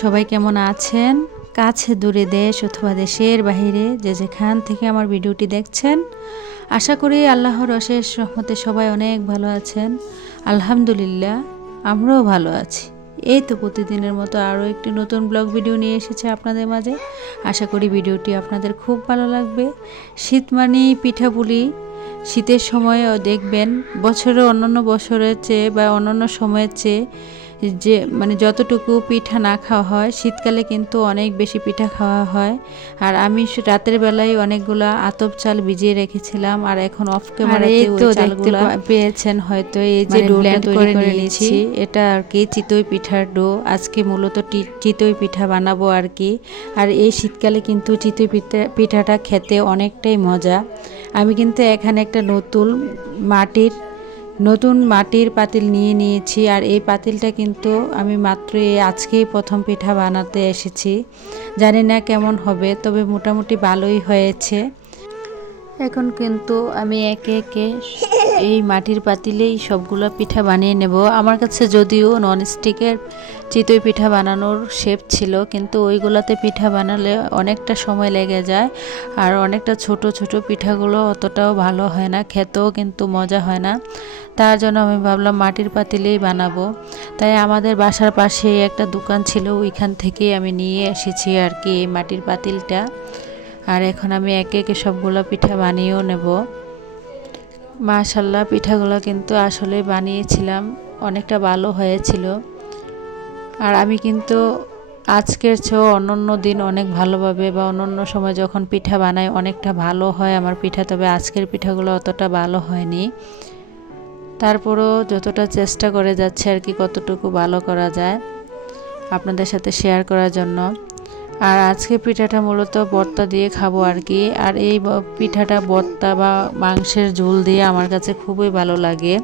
সবাই কেমন আছেন? কাছে দূরে দেশ অথবা দেশের বাহিরে যে যেখান থেকে আমার ভিডিওটি দেখছেন, আশা করি আল্লাহর অশেষ রহমতে সবাই অনেক ভালো আছেন। আলহামদুলিল্লাহ, আমরাও ভালো আছি। এই তো প্রতিদিনের মতো আরও একটি নতুন ব্লগ ভিডিও নিয়ে এসেছে আপনাদের মাঝে। আশা করি ভিডিওটি আপনাদের খুব ভালো লাগবে। শীত মানেই পিঠাপুলি শীতের সময়ও দেখবেন, বছরের অন্যান্য বছরের চেয়ে বা অন্যান্য সময়ের চেয়ে যে মানে যতটুকু পিঠা না খাওয়া হয় শীতকালে কিন্তু অনেক বেশি পিঠা খাওয়া হয়। আর আমি রাতের বেলায় অনেকগুলো আতপ চাল ভিজিয়ে রেখেছিলাম আর এখন অফ ক্যামেরাতে ওই চালগুলো পেয়েছেন হয়তো এই যে মানে ডোটা তৈরি করে নিয়েছি। এটা আর কি চিতই পিঠার ডো। আজকে মূলত চিতই পিঠা বানাবো আর কি। আর এই শীতকালে কিন্তু চিতই পিঠা পিঠাটা খেতে অনেকটাই মজা। আমি কিন্তু এখানে একটা নতুন মাটির নতুন মাটির পাতিল নিয়ে নিয়েছি আর এই পাতিলটা কিন্তু আমি মাত্র আজকেই প্রথম পিঠা বানাতে এসেছি। জানি না কেমন হবে, তবে মোটামুটি ভালোই হয়েছে। এখন কিন্তু আমি একে একে এই মাটির পাতিলেই সবগুলো পিঠা বানিয়ে নেব। আমার কাছে যদিও ননস্টিকের চিতই পিঠা বানানোর শেপ ছিল, কিন্তু ওইগুলোতে পিঠা বানালে অনেকটা সময় লেগে যায় আর অনেকটা ছোট ছোট পিঠাগুলো অতটাও ভালো হয় না, খেতেও কিন্তু মজা হয় না। তার জন্য আমি ভাবলাম মাটির পাতিলেই বানাবো। তাই আমাদের বাসার পাশে একটা দোকান ছিল, ওইখান থেকেই আমি নিয়ে এসেছি আর কি এই মাটির পাতিলটা। আর এখন আমি একে একে সবগুলো পিঠা বানিয়েও নেব। মাশাল্লাহ, পিঠাগুলো কিন্তু আসলে বানিয়েছিলাম, অনেকটা ভালো হয়েছিল। আর আমি কিন্তু আজকের চেয়েও অন্যান্য দিন অনেক ভালোভাবে বা অন্যান্য সময় যখন পিঠা বানাই, অনেকটা ভালো হয় আমার পিঠা, তবে আজকের পিঠাগুলো অতটা ভালো হয়নি। তারপরও যতটা চেষ্টা করে যাচ্ছে আর কি, কতটুকু ভালো করা যায় আপনাদের সাথে শেয়ার করার জন্য। আর আজকে পিঠাটা মূলত বর্তা দিয়ে খাব আর কি। আর এই পিঠাটা বর্তা বা মাংসের ঝোল দিয়ে আমার কাছে খুবই ভালো লাগে।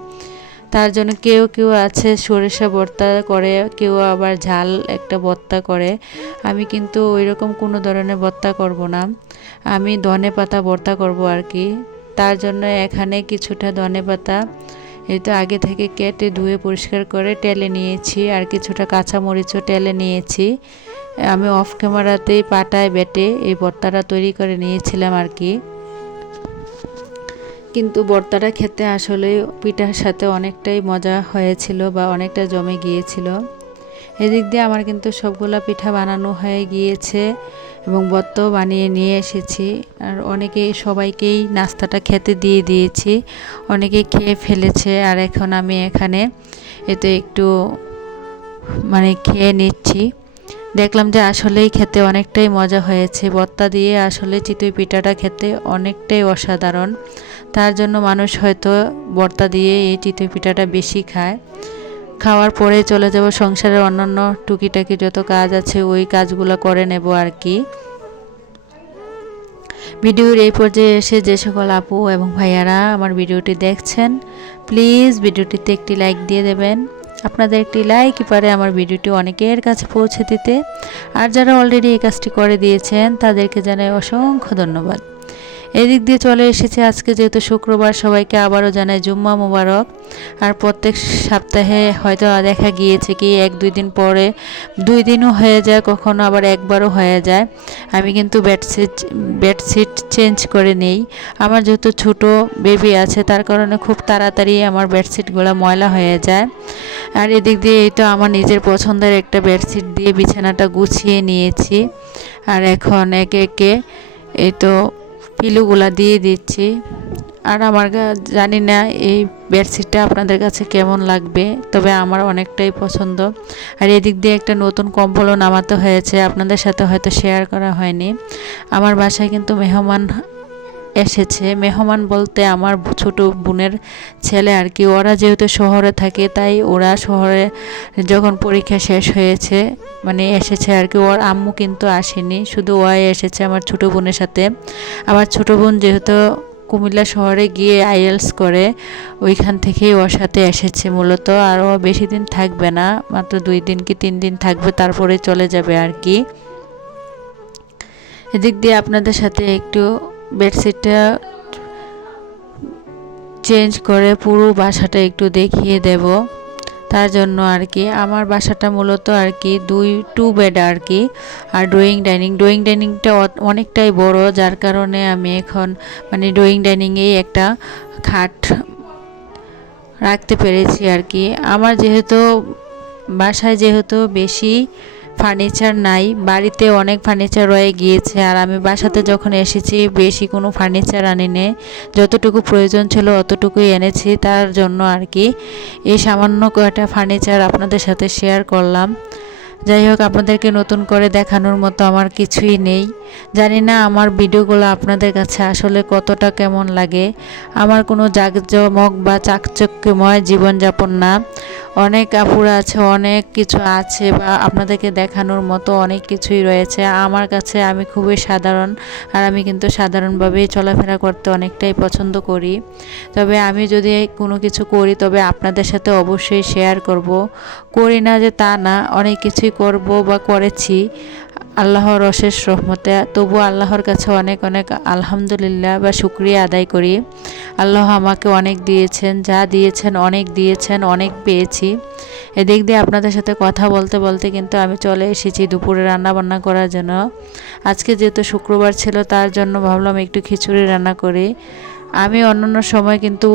তার জন্য কেউ কেউ আছে সরিষা ভর্তা করে, কেউ আবার ঝাল একটা ভর্তা করে। আমি কিন্তু ওই রকম কোনো ধরনের ভর্তা করব না। আমি ধনে পাতা ভর্তা করব আর কি। তার জন্য এখানে কিছুটা ধনে পাতা, এই তো আগে থেকে কেটে ধুয়ে পরিষ্কার করে টেলে নিয়েছি। আর কিছুটা কাঁচা মরিচও টেলে নিয়েছি। আমি অফ ক্যামেরাতেই পাটায় বেটে এই ভর্তাটা তৈরি করে নিয়েছিলাম আর কি। কিন্তু ভর্তাটা খেতে আসলে পিঠার সাথে অনেকটাই মজা হয়েছিল বা অনেকটা জমে গিয়েছিল। এদিক দিয়ে আমার কিন্তু সবগুলা পিঠা বানানো হয়ে গিয়েছে এবং ভর্তাও বানিয়ে নিয়ে এসেছি। আর অনেকেই সবাইকেই নাস্তাটা খেতে দিয়ে দিয়েছি। অনেকে খেয়ে ফেলেছে আর এখন আমি এখানে এতে একটু মানে খেয়ে নিচ্ছি। দেখলাম যে আসলেই খেতে অনেকটাই মজা হয়েছে। ভর্তা দিয়ে আসলে চিতই পিঠাটা খেতে অনেকটাই অসাধারণ। তার জন্য মানুষ হয়তো ভর্তা দিয়ে এই চিতই পিঠাটা বেশি খায়। খাওয়ার পরে চলে যাব সংসারের অন্যান্য টুকিটাকি যত কাজ আছে, ওই কাজগুলো করে নেব আর কি। ভিডিওর এই পর্যায়ে এসে যে সকল আপু এবং ভাইয়ারা আমার ভিডিওটি দেখছেন, প্লিজ ভিডিওটিতে একটি লাইক দিয়ে দেবেন। আপনাদের একটি লাইক পারে আমার ভিডিওটি অনেকের কাছে পৌঁছে দিতে। আর যারা অলরেডি এই কাজটি করে দিয়েছেন, তাদেরকে জানাই অসংখ্য ধন্যবাদ। এদিক দিয়ে চলে এসেছে আজকে যেহেতু শুক্রবার, সবাইকে আবারও জানাই জুম্মা মুবারক। আর প্রত্যেক সপ্তাহে হয়তো দেখা গিয়েছে কি, এক, দুই দিন পরে, দুই দিনও হয়ে যায়, কখনো আবার একবারও হয়ে যায়। আমি কিন্তু বেডশিট বেডশিট চেঞ্জ করে নেই। আমার যেহেতু ছোট বেবি আছে, তার কারণে খুব তাড়াতাড়ি আমার বেডশিটগুলো ময়লা হয়ে যায়। আর এদিক দিয়ে এই তো আমার নিজের পছন্দের একটা বেডশিট দিয়ে বিছানাটা গুছিয়ে নিয়েছি। আর এখন একে একে এই তো পিলুগুলা দিয়ে দিচ্ছি। আর আমার জানি না এই বেডশিটটা আপনাদের কাছে কেমন লাগবে, তবে আমার অনেকটাই পছন্দ। আর এদিক দিয়ে একটা নতুন কম্বলও নামাতে হয়েছে, আপনাদের সাথে হয়তো শেয়ার করা হয়নি। আমার বাসায় কিন্তু মেহমান এসেছে। মেহমান বলতে আমার ছোট বোনের ছেলে আর কি। ওরা যেহেতু শহরে থাকে, তাই ওরা শহরে যখন পরীক্ষা শেষ হয়েছে মানে এসেছে আর কি। ওর আম্মু কিন্তু আসেনি, শুধু ওয়াই এসেছে আমার ছোট বোনের সাথে। আমার ছোট বোন যেহেতু কুমিল্লা শহরে গিয়ে আইএলস করে, ওইখান থেকেই ওর সাথে এসেছে মূলত। আর ও বেশি দিন থাকবে না, মাত্র দুই দিন কি তিন দিন থাকবে, তারপরে চলে যাবে আর কি। এদিক দিয়ে আপনাদের সাথে একটু বেডশিটটা চেঞ্জ করে পুরো বাসাটা একটু দেখিয়ে দেব। তার জন্য আর কি, আমার বাসাটা মূলত আর কি দুই টু বেড আর কি, আর ড্রয়িং ডাইনিং ড্রয়িং ডাইনিংটা অনেকটাই বড়, যার কারণে আমি এখন মানে ড্রয়িং ডাইনিংয়েই একটা খাট রাখতে পেরেছি আর কি। আমার যেহেতু, বাসায় যেহেতু বেশি ফার্নিচার নাই, বাড়িতে অনেক ফার্নিচার রয়ে গিয়েছে আর আমি বাসাতে যখন এসেছি বেশি কোনো ফার্নিচার আনিনি। যতটুকু প্রয়োজন ছিল অতটুকুই এনেছি তার জন্য আর কি। এই সামান্য কয়টা ফার্নিচার আপনাদের সাথে শেয়ার করলাম। যাই হোক, আপনাদেরকে নতুন করে দেখানোর মতো আমার কিছুই নেই। জানি না আমার ভিডিওগুলো আপনাদের কাছে আসলে কতটা কেমন লাগে। আমার কোনো জাঁকজমক বা চাকচক্যময় জীবনযাপন না। অনেক কাপড় আছে, অনেক কিছু আছে বা আপনাদেরকে দেখানোর মতো অনেক কিছুই রয়েছে। আমার কাছে আমি খুবই সাধারণ আর আমি কিন্তু সাধারণভাবেই চলাফেরা করতে অনেকটাই পছন্দ করি। তবে আমি যদি কোনো কিছু করি, তবে আপনাদের সাথে অবশ্যই শেয়ার করব। করি না যে তা না, অনেক কিছুই করব বা করেছি। আল্লাহর অশেষ রহমতে তবু আল্লাহর কাছে অনেক অনেক আলহামদুলিল্লাহ বা শুক্রিয়া আদায় করি। আল্লাহ আমাকে অনেক দিয়েছেন, যা দিয়েছেন অনেক দিয়েছেন, অনেক পেয়েছি। এদিক দিয়ে আপনাদের সাথে কথা বলতে বলতে কিন্তু আমি চলে এসেছি দুপুরে রান্না বান্না করার জন্য। আজকে যেহেতু শুক্রবার ছিল, তার জন্য ভাবলাম একটু খিচুড়ি রান্না করি। আমি অন্যান্য সময় কিন্তু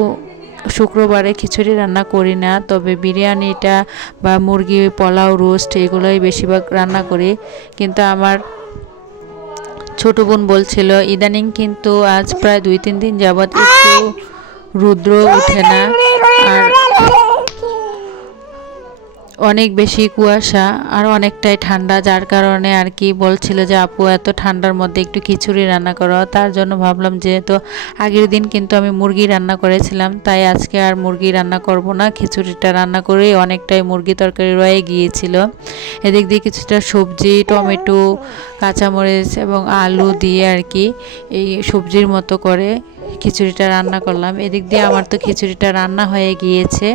শুক্রবারে খিচুড়ি রান্না করি না, তবে বিরিয়ানিটা বা মুরগি, পোলাও, রোস্ট এগুলোই বেশিরভাগ রান্না করি। কিন্তু আমার ছোট বোন বলছিল, ইদানিং কিন্তু আজ প্রায় দুই তিন দিন যাবৎ একটু রুদ্র ওঠে না। আর অনেক বেশি কুয়াশা আর অনেকটাই ঠান্ডা, যার কারণে আর কি বলছিল যে, আপু, এত ঠান্ডার মধ্যে একটু খিচুড়ি রান্না করো। তার জন্য ভাবলাম যেহেতু আগের দিন কিন্তু আমি মুরগি রান্না করেছিলাম, তাই আজকে আর মুরগি রান্না করব না। খিচুড়িটা রান্না করেই অনেকটাই মুরগি তরকারি রয়ে গিয়েছিল। এদিক দিয়ে কিছুটা সবজি, টমেটো, কাঁচামরিচ এবং আলু দিয়ে আর কি এই সবজির মতো করে খিচুড়িটা রান্না করলাম। এদিক দিয়ে আমার তো খিচুড়িটা রান্না হয়ে গিয়েছে।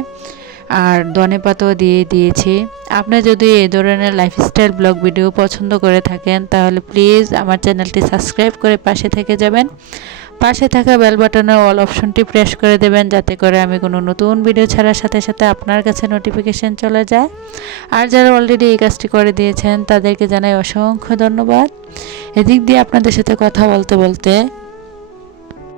আর ধনে পাতাও দিয়ে দিয়েছি। আপনি যদি এই ধরনের লাইফস্টাইল ব্লগ ভিডিও পছন্দ করে থাকেন, তাহলে প্লিজ আমার চ্যানেলটি সাবস্ক্রাইব করে পাশে থেকে যাবেন। পাশে থাকা বেল বাটনের অল অপশনটি প্রেস করে দেবেন, যাতে করে আমি কোনো নতুন ভিডিও ছাড়ার সাথে সাথে আপনার কাছে নোটিফিকেশন চলে যায়। আর যারা অলরেডি এই কাজটি করে দিয়েছেন, তাদেরকে জানাই অসংখ্য ধন্যবাদ। এদিক দিয়ে আপনাদের সাথে কথা বলতে বলতে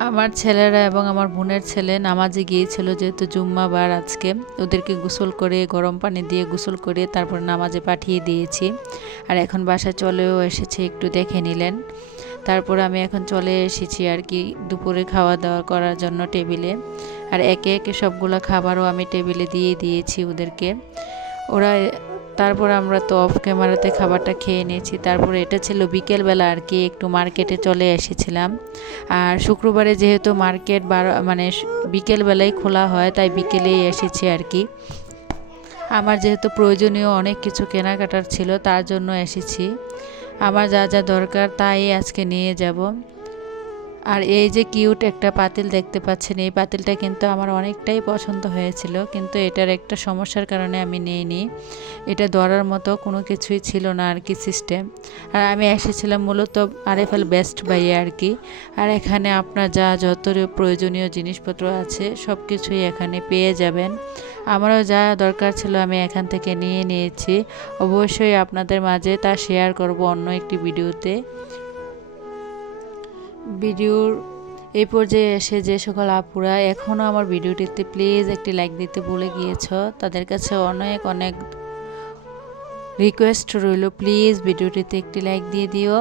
আমার ছেলেরা এবং আমার বোনের ছেলে নামাজে গিয়েছিল যেহেতু জুম্মাবার আজকে। ওদেরকে গোসল করে, গরম পানি দিয়ে গোসল করে তারপর নামাজে পাঠিয়ে দিয়েছি। আর এখন বাসায় চলেও এসেছে, একটু দেখে নিলেন। তারপর আমি এখন চলে এসেছি আর কি দুপুরে খাওয়া দাওয়া করার জন্য টেবিলে। আর একে একে সবগুলো খাবারও আমি টেবিলে দিয়ে দিয়েছি ওদেরকে। ওরা তারপর আমরা তো অফ ক্যামেরাতে খাবারটা খেয়ে নিয়েছি। তারপরে এটা ছিল বিকেলবেলা আর কি একটু মার্কেটে চলে এসেছিলাম। আর শুক্রবারে যেহেতু মার্কেট বারো মানে বিকেলবেলায় খোলা হয়, তাই বিকেলেই এসেছি আর কি আমার যেহেতু প্রয়োজনীয় অনেক কিছু কেনাকাটার ছিল, তার জন্য এসেছি। আমার যা যা দরকার তাই আজকে নিয়ে যাব। আর এই যে কিউট একটা পাতিল দেখতে পাচ্ছেন, এই পাতিলটা কিন্তু আমার অনেকটাই পছন্দ হয়েছিল, কিন্তু এটার একটা সমস্যার কারণে আমি নিইনি। এটা ধরার মতো কোনো কিছুই ছিল না আর কি সিস্টেম আর আমি এসেছিলাম মূলত আরএফএল বেস্ট বাইয়ে আর কি। আর এখানে আপনার যা যত প্রয়োজনীয় জিনিসপত্র আছে সব কিছুই এখানে পেয়ে যাবেন। আমারও যা দরকার ছিল আমি এখান থেকে নিয়ে নিয়েছি। অবশ্যই আপনাদের মাঝে তা শেয়ার করব অন্য একটি ভিডিওতে ভিডিওর এই পর্যায়ে এসে যে সকল আপুরা এখনও আমার ভিডিওটিতে প্লিজ একটি লাইক দিতে ভুলে গিয়েছ, তাদের কাছে অনেক অনেক রিকোয়েস্ট রইল। প্লিজ ভিডিওটিতে একটি লাইক দিয়ে দিও।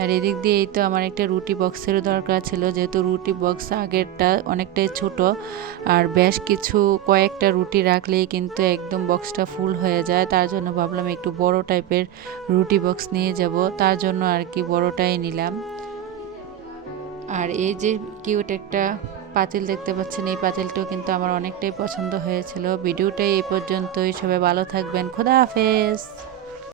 আর এদিক দিয়ে এই তো আমার একটা রুটি বক্সেরও দরকার ছিল, যেহেতু রুটি বক্স আগেরটা অনেকটাই ছোট, আর বেশ কিছু কয়েকটা রুটি রাখলেই কিন্তু একদম বক্সটা ফুল হয়ে যায়। তার জন্য ভাবলাম একটু বড় টাইপের রুটি বক্স নিয়ে যাব, তার জন্য আর কি বড়টাই নিলাম। আর এই যে কিউট একটা পাতিল দেখতে পাচ্ছেন, এই পাতিলটাও কিন্তু আমার অনেকটাই পছন্দ হয়েছিল। ভিডিওটাই এই পর্যন্তই, সবাই ভালো থাকবেন, খোদা হাফেজ।